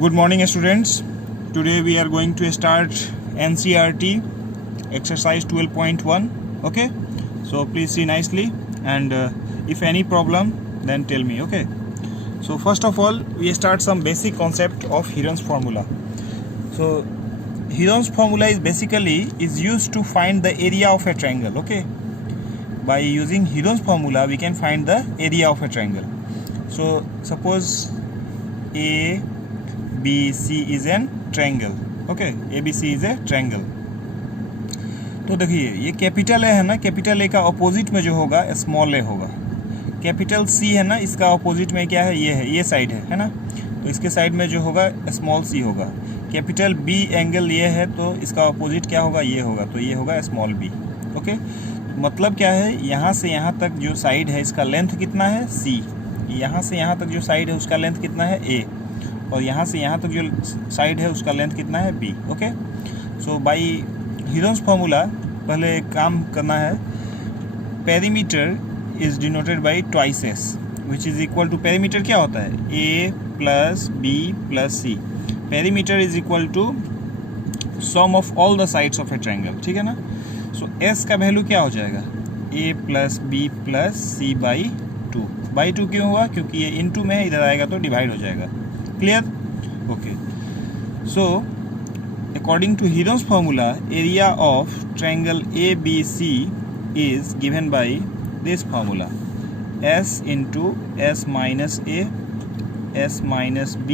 Good morning, students. Today we are going to start NCERT exercise 12.1. Okay, so please see nicely, and if any problem then tell me. Okay, so first of all we start some basic concept of Heron's formula. So Heron's formula is used to find the area of a triangle. Okay, by using Heron's formula we can find the area of a triangle. So suppose ABC is an triangle. Okay, ABC is a triangle. तो देखिए ये capital A है ना, capital A का opposite में जो होगा small ए होगा. कैपिटल सी है ना, इसका अपोजिट में क्या है, ये है, ये साइड है ना, तो इसके साइड में जो होगा स्मॉल सी होगा. कैपिटल बी एंगल ये है तो इसका अपोजिट क्या होगा, ये होगा, तो ये होगा स्मॉल बी. ओके, मतलब क्या है, यहाँ से यहाँ तक जो साइड है इसका लेंथ कितना है, सी. यहाँ से यहाँ तक जो साइड है उसका लेंथ कितना है, ए. और यहाँ से यहाँ तक जो साइड है उसका लेंथ कितना है, B. Okay, so by Heron's formula पहले एक काम करना है. Perimeter is denoted by twice S which is equal to, perimeter क्या होता है, A plus B plus C. Perimeter is equal to sum of all the sides of a triangle. ठीक है ना. सो एस का वैल्यू क्या हो जाएगा, A plus B plus C by two. By two क्यों हुआ, क्योंकि ये इनटू में है, इधर आएगा तो डिवाइड हो जाएगा. Clear. Okay, so according to Heron's formula, area of triangle ABC is given by this formula, S into S minus A, S minus B,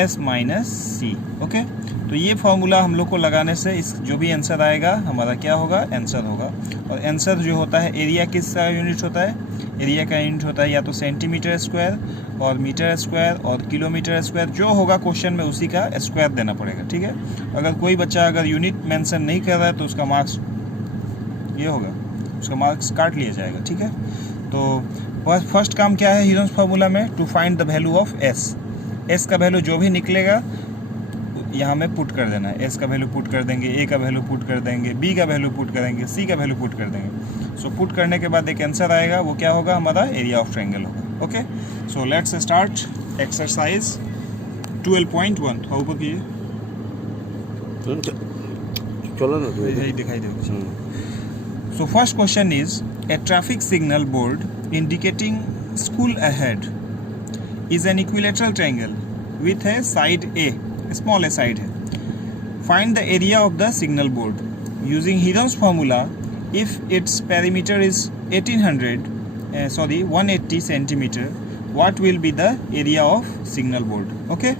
S minus C. Okay, तो ये फार्मूला हम लोग को लगाने से इस जो भी आंसर आएगा हमारा क्या होगा, आंसर होगा. और आंसर जो होता है, एरिया किसका यूनिट होता है, एरिया का यूनिट होता है या तो सेंटीमीटर स्क्वायर और मीटर स्क्वायर और किलोमीटर स्क्वायर. जो होगा क्वेश्चन में उसी का स्क्वायर देना पड़ेगा. ठीक है, अगर कोई बच्चा अगर यूनिट मेंशन नहीं कर रहा है तो उसका मार्क्स ये होगा, उसका मार्क्स काट लिया जाएगा. ठीक है, तो फर्स्ट काम क्या है हीरोन्स फार्मूला में, to find the value of S. S का वैल्यू जो भी निकलेगा यहाँ में पुट कर देना है. एस का वैल्यू पुट कर देंगे, ए का वैल्यू पुट कर देंगे, बी का वैल्यू पुट करेंगे, सी का वैल्यू पुट कर देंगे. सो पुट करने के बाद एक आंसर आएगा, वो क्या होगा, हमारा एरिया ऑफ ट्रायंगल होगा. Okay, so let's start exercise 12.1. थोड़ा ऊपर कीजिए, चलो ना, दिखाई देगा. So first question is, A traffic signal board indicating school ahead is an equilateral triangle with a side A, small a side है. Find the area of the signal board using Heron's formula. If its perimeter is 180 centimeter, what will be the area of signal board? Okay,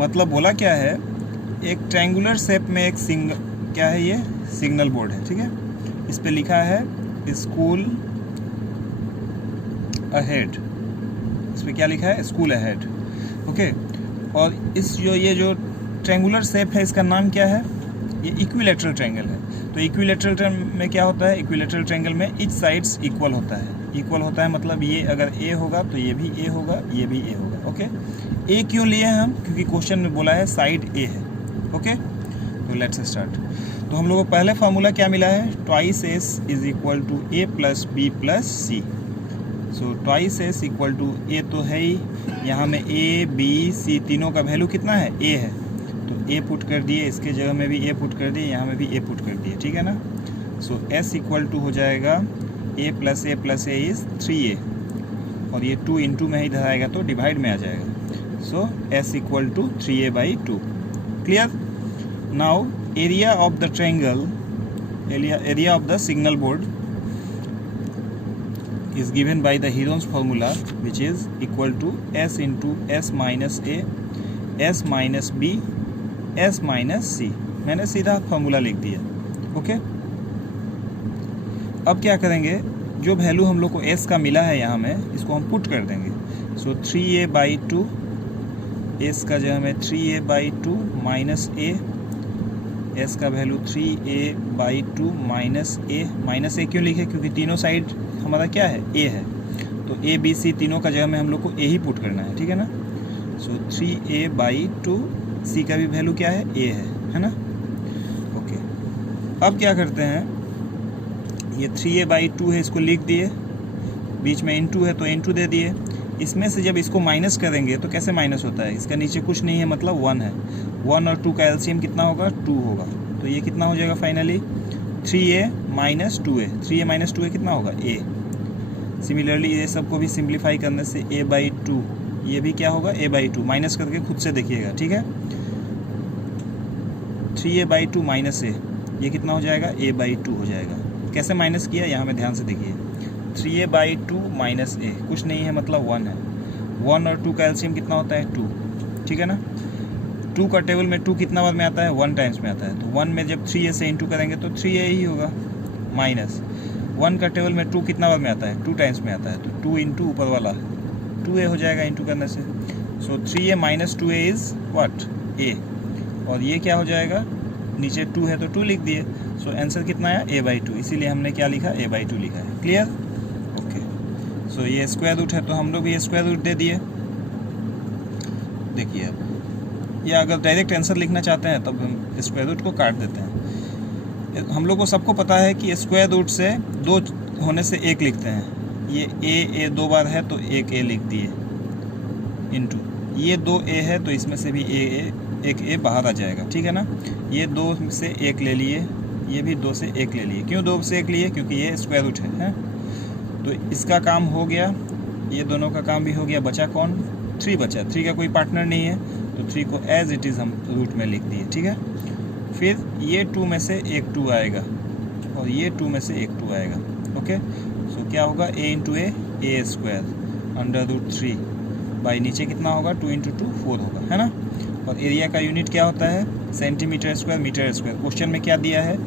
मतलब बोला क्या है, एक triangular shape में एक क्या है, ये सिग्नल बोर्ड है. ठीक है, इस पे लिखा है स्कूल अहेड. इस पे क्या लिखा है, स्कूल अहेड. ओके, और इस ये जो ट्रायंगुलर शेप है इसका नाम क्या है, ये इक्विलैटरल ट्रायंगल है. तो इक्विलैटरल में क्या होता है, इक्विलैटरल ट्रायंगल में ईच साइड्स इक्वल होता है. इक्वल होता है मतलब ये अगर ए होगा तो ये भी ए होगा, ये भी ए होगा. ओके, ए क्यों लिए हैं हम, क्योंकि क्वेश्चन में बोला है साइड ए है. ओके, तो लेट्स स्टार्ट. तो हम लोगों को पहले फार्मूला क्या मिला है, twice S is equal to A plus B plus C. So twice S equal to A तो है ही, यहाँ में ए बी सी तीनों का वैल्यू कितना है, ए है, तो ए पुट कर दिए, इसके जगह में भी ए पुट कर दिए, यहाँ में भी ए पुट कर दिए. ठीक है ना. सो एस इक्वल टू हो जाएगा A plus A is 3a, और ये 2 इंटू में ही इधर आएगा तो डिवाइड में आ जाएगा. So S equal to 3a/2. Clear. Now area of the triangle, area of the signal board is given by the Heron's formula, which is equal to S into S minus A, S minus B, S minus C. मैंने सीधा formula लिख दिया. Okay, अब क्या करेंगे, जो value हम लोग को S का मिला है यहाँ में, इसको हम पुट कर देंगे. सो 3a/2, S का जगह में 3a/2 माइनस A, S का वैल्यू 3a/2 माइनस A क्यों लिखे, क्योंकि तीनों साइड हमारा क्या है, ए है, तो ए बी सी तीनों का जगह में हम लोग को ए ही पुट करना है. ठीक है ना. सो 3a/2, सी का भी वैल्यू क्या है, ए है ना. ओके, अब क्या करते हैं, ये 3a/2 है, इसको लिख दिए, बीच में इंटू है तो इंटू दे दिए. इसमें से जब इसको माइनस करेंगे तो कैसे माइनस होता है, इसका नीचे कुछ नहीं है मतलब 1 है, 1 और 2 का एलसीएम कितना होगा 2 होगा, तो ये कितना हो जाएगा finally 3a minus 2a, 3a minus 2a कितना होगा a। सिमिलरली ये सबको भी सिंप्लीफाई करने से a/2, ये भी क्या होगा a/2, माइनस करके खुद से देखिएगा, ठीक है। 3a/2 माइनस a, ये कितना हो जाएगा a/2 हो जाएगा। कैसे माइनस किया यहाँ में ध्यान से देखिए, 3a/2 माइनस a, कुछ नहीं है मतलब 1 है, 1 और 2 का एलसीएम कितना होता है 2, ठीक है ना। 2 का टेबल में 2 कितना बार में आता है 1 टाइम्स में आता है, तो 1 में जब 3a से इंटू करेंगे तो 3a ही होगा, माइनस 1 का टेबल में 2 कितना बार में आता है 2 टाइम्स में आता है, तो 2 इंटू ऊपर वाला 2a हो जाएगा इंटू करने से। सो 3a minus 2a is what a, और ये क्या हो जाएगा, नीचे 2 है तो 2 लिख दिए। सो आंसर कितना आया a/2, इसीलिए हमने क्या लिखा a/2 लिखा है। Clear, okay. सो ये स्क्वायर रूट है तो हम लोग भी स्क्वायर रूट दे दिए। देखिए अब या अगर डायरेक्ट आंसर लिखना चाहते हैं तब हम स्क्वायर रूट को काट देते हैं। हम लोग को सबको पता है कि स्क्वायर रूट से 2 होने से 1 लिखते हैं, ये a 2 बार है तो 1a लिख दिए, इंटू ये 2a है तो इसमें से भी एक a बाहर आ जाएगा, ठीक है ना। ये 2 से 1 ले लिए, ये भी 2 से 1 ले लिए। क्यों 2 से 1 लिए, क्योंकि ये स्क्वायर रूट है। तो इसका काम हो गया, ये दोनों का काम भी हो गया, बचा कौन 3 बचा, 3 का कोई पार्टनर नहीं है तो 3 को एज इट इज़ हम रूट में लिख दिए, ठीक है। फिर ये 2 में से एक 2 आएगा और ये 2 में से एक 2 आएगा, ओके। सो क्या होगा a into a square under root 3 by नीचे कितना होगा 2 इंटू 2 4 होगा, है ना। और एरिया का यूनिट क्या होता है centimetre square metre square. Question में क्या दिया है,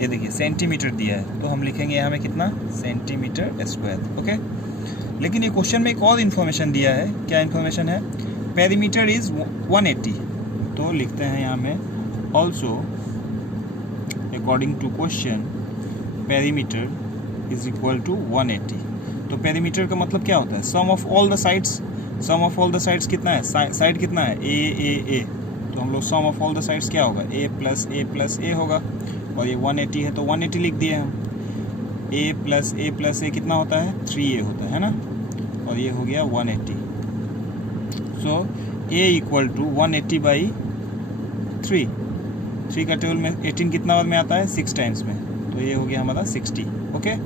ये देखिए सेंटीमीटर दिया है तो हम लिखेंगे यहाँ में कितना सेंटीमीटर स्क्वायर, ओके। लेकिन ये क्वेश्चन में एक और इन्फॉर्मेशन दिया है, क्या इन्फॉर्मेशन है, पेरीमीटर इज़ 180, तो लिखते हैं यहाँ में also according to question perimeter is equal to 180। तो पेरीमीटर का मतलब क्या होता है sum of all the sides, sum of all the sides कितना है, साइड कितना है a, तो हम लोग sum of all the sides क्या होगा a प्लस a होगा, और ये 180 है तो 180 लिख दिए हम। a प्लस a कितना होता है 3a होता है ना, और ये हो गया 180। सो a इक्वल टू 180 बाई 3 का टेबल में 18 कितना बार में आता है 6 टाइम्स में, तो ये हो गया हमारा 60, ओके।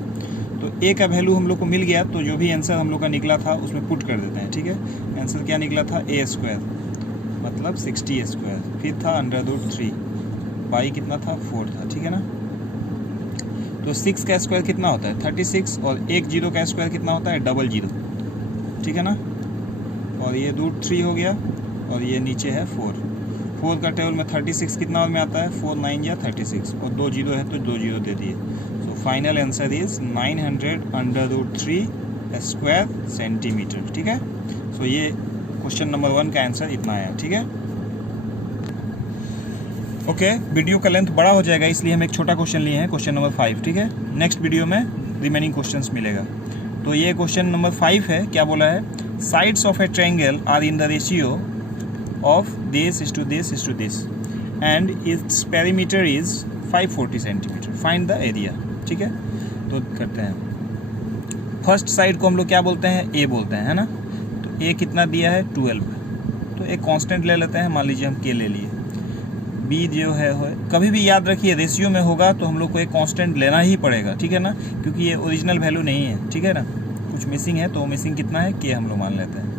तो a का वैल्यू हम लोग को मिल गया, तो जो भी आंसर हम लोग का निकला था उसमें पुट कर देते हैं, ठीक है। आंसर क्या निकला था a स्क्वायर मतलब 60 स्क्वायर, फिर था अंडर रूट 3 बाई कितना था 4 था, ठीक है ना। तो 6 का स्क्वायर कितना होता है 36, और 1 0 का स्क्वायर कितना होता है 00, ठीक है ना। और ये रूट 3 हो गया, और ये नीचे है 4 का टेबल में 36 कितना बार में आता है 4 9 या 36, और 2 0 है तो 2 0 दे दिए। So final answer is 900 under root 3 square centimetre, ठीक है। सो ये क्वेश्चन नंबर 1 का आंसर इतना आया, ठीक है। ओके, वीडियो का लेंथ बड़ा हो जाएगा इसलिए हम एक छोटा क्वेश्चन लिए हैं, क्वेश्चन नंबर 5, ठीक है। नेक्स्ट वीडियो में रिमेनिंग क्वेश्चंस मिलेगा। तो ये क्वेश्चन नंबर 5 है, क्या बोला है, sides of a triangle are in the ratio of this is to this and its perimeter is 540 centimetre, find the area, ठीक है। तो करते हैं, फर्स्ट साइड को हम लोग क्या बोलते हैं a बोलते हैं, है ना। तो a कितना दिया है 12, तो एक कांस्टेंट ले लेते हैं, मान लीजिए हम k ले लिए। b जो है कभी भी याद रखिए रेशियो में होगा तो हम लोग को एक कांस्टेंट लेना ही पड़ेगा, ठीक है ना, क्योंकि ये ओरिजिनल वैल्यू नहीं है, ठीक है ना। कुछ मिसिंग है तो मिसिंग कितना है k हम लोग मान लेते हैं,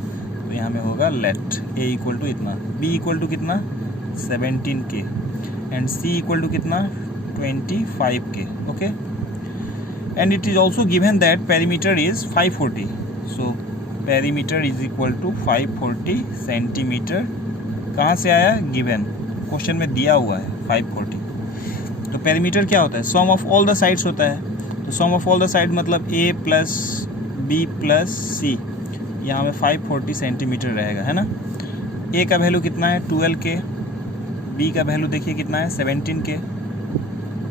तो यहाँ में होगा लेट a इक्वल टू इतना, b इक्वल टू कितना 17k and c equal to कितना 25k, okay. And it is also given that perimeter is 540, so perimeter is equal to 540 centimetre. कहाँ से आया, गिवन, क्वेश्चन में दिया हुआ है 540। तो पेरीमीटर क्या होता है, sum of all the sides होता है, तो सम ऑफ ऑल द साइड मतलब a plus b plus c, यहाँ में 540 सेंटीमीटर रहेगा, है ना। a का वैल्यू कितना है 12k, b का वैल्यू देखिए कितना है 17k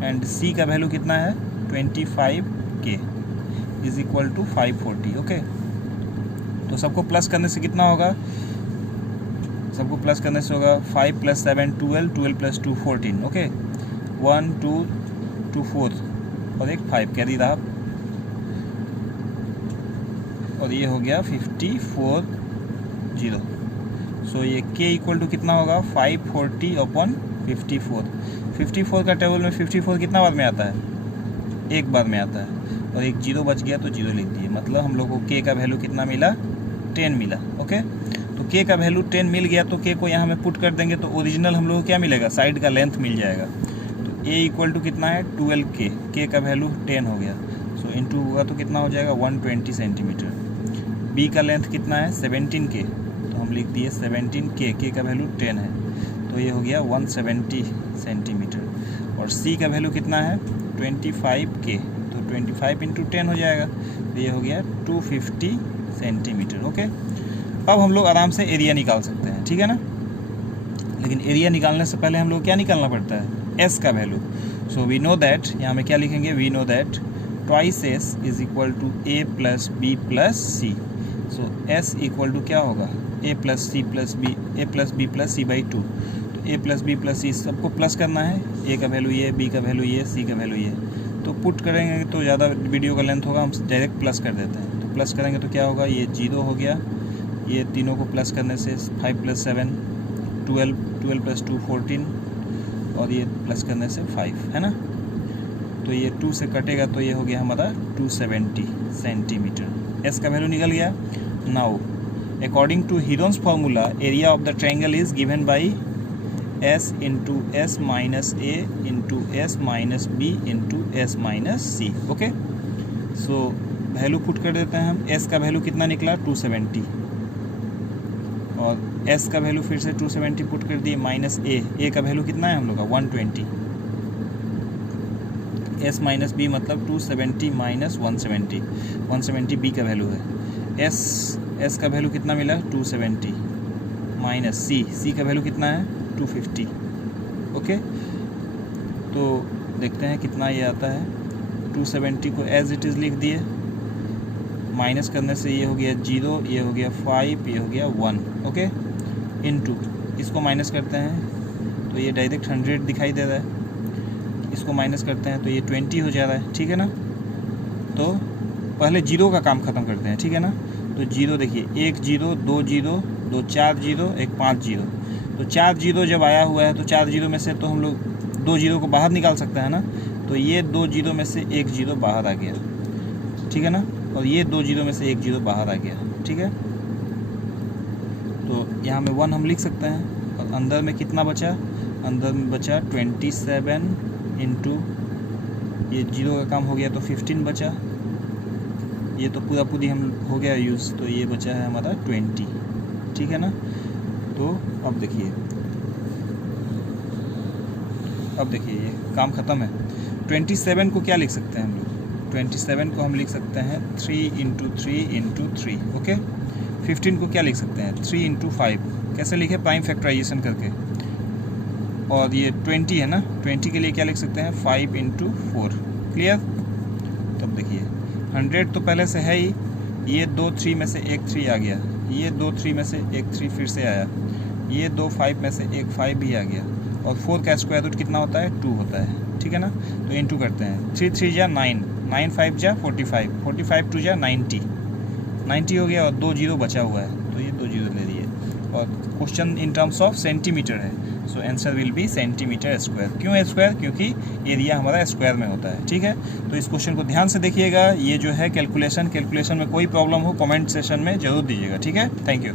एंड c का वैल्यू कितना है 25k is equal to 540, okay. तो सबको प्लस करने से कितना होगा, सबको प्लस करने से होगा 5 प्लस 7 12, 12 प्लस 2 14, ओके। 1 2 2 4 और एक 5 कैरी रहा, और ये हो गया 54 जीरो। सो ये k इक्वल टू कितना होगा 540 अपॉन 54। 54 का टेबल में 54 कितना बार में आता है, एक बार में आता है, और एक जीरो बच गया तो जीरो लिख दिए। मतलब हम लोग को k का वैल्यू कितना मिला, 10 मिला। ओके, तो k का वैल्यू 10 मिल गया तो k को यहाँ में पुट कर देंगे तो ओरिजिनल हम लोग को क्या मिलेगा, साइड का लेंथ मिल जाएगा। तो a इक्वल टू कितना है 12k, k का वैल्यू 10 हो गया। सो इंटू होगा तो कितना हो जाएगा 120 सेंटीमीटर। b का लेंथ कितना है 17k, तो हम लिख दिए 17k, k का वैल्यू 10 है तो ये हो गया 170 सेंटीमीटर। और c का वैल्यू कितना है 25k, तो 25 इंटू 10 हो जाएगा तो ये हो गया 250 सेंटीमीटर। ओके, अब हम लोग आराम से एरिया निकाल सकते हैं, ठीक है ना। लेकिन एरिया निकालने से पहले हम लोग क्या निकालना पड़ता है, s का value. So we know that, यहाँ में क्या लिखेंगे, we know that twice s is equal to a plus B plus C. So s equal to क्या होगा a plus c plus b, a plus B plus C by 2। तो a plus B plus c सबको plus करना है, a का value ये, b का value ये, c का वैल्यू ये। तो पुट करेंगे तो ज़्यादा वीडियो का लेंथ होगा, हम डायरेक्ट प्लस कर देते हैं। तो प्लस करेंगे तो क्या होगा, ये 0 हो गया, ये तीनों को प्लस करने से 5 प्लस 7 12, 12 प्लस 2 14, और ये प्लस करने से 5, है ना। तो ये 2 से कटेगा तो ये हो गया हमारा 270 सेंटीमीटर। एस का वैल्यू निकल गया। Now according to Heron's formula area of the triangle is given by s into s minus a into s minus b into s minus c. Okay, so value put कर देते हैं हम। S का value कितना निकला 270, और S का value फिर से 270 पुट कर दिए, माइनस ए का वैल्यू कितना है हम लोग का 120, एस माइनस बी मतलब 270 माइनस 170, 170 बी का वैल्यू है। एस का वैल्यू कितना मिला 270 माइनस सी का वैल्यू कितना है 250। ओके, तो देखते हैं कितना ये आता है। 270 को एज इट इज़ लिख दिए, माइनस करने से ये हो गया 0, ये हो गया 5, ये हो गया 1। ओके, इनटू इसको माइनस करते हैं तो ये डायरेक्ट 100 दिखाई दे रहा है, इसको माइनस करते हैं तो ये 20 हो जा रहा है, ठीक है ना। तो पहले जीरो का काम ख़त्म करते हैं, ठीक है ना। तो जीरो देखिए, 1 0 2 0 2 4 0 1 5 0। तो 4 0 जब आया हुआ है तो 4 0 में से तो हम लोग 2 0 को बाहर निकाल सकते हैं ना। तो ये 2 0 में से 1 0 बाहर आ गया, ठीक है ना। और ये 2 0 में से 1 0 बाहर आ गया, ठीक है। तो यहाँ में 1 हम लिख सकते हैं, और अंदर में कितना बचा, अंदर में बचा 27 इंटू ये 0 का काम हो गया तो 15 बचा, ये तो पूरा पूरी हम हो गया यूज़, तो ये बचा है हमारा 20, ठीक है ना। तो अब देखिए ये काम ख़त्म है। 27 को क्या लिख सकते हैं हम लोग, 27 को हम लिख सकते हैं 3 इंटू 3 इंटू 3। ओके, 15 को क्या लिख सकते हैं 3 इंटू 5, कैसे लिखे, प्राइम फैक्टराइजेशन करके। और ये 20 है ना, 20 के लिए क्या लिख सकते हैं 5 इंटू 4। क्लियर। तब देखिए 100 तो पहले से है ही, ये 2 3 में से एक 3 आ गया, ये 2 3 में से एक 3 फिर से आया, ये 2 5 में से एक 5 भी आ गया, और 4 का स्क्वायर रूट कितना होता है 2 होता है, ठीक है ना। तो इंटू करते हैं, 3 3 जा 9, 9 5 जा 45, 45 2 जा 90 हो गया, और 2 0 बचा हुआ है तो ये 2 0 ले लिए। और question in terms of centimeter है, so answer will be centimeter square. क्यों स्क्वायर, क्योंकि एरिया हमारा स्क्वायर में होता है, ठीक है। तो इस क्वेश्चन को ध्यान से देखिएगा, ये जो है कैलकुलेशन में कोई प्रॉब्लम हो कमेंट सेशन में जरूर दीजिएगा, ठीक है। Thank you.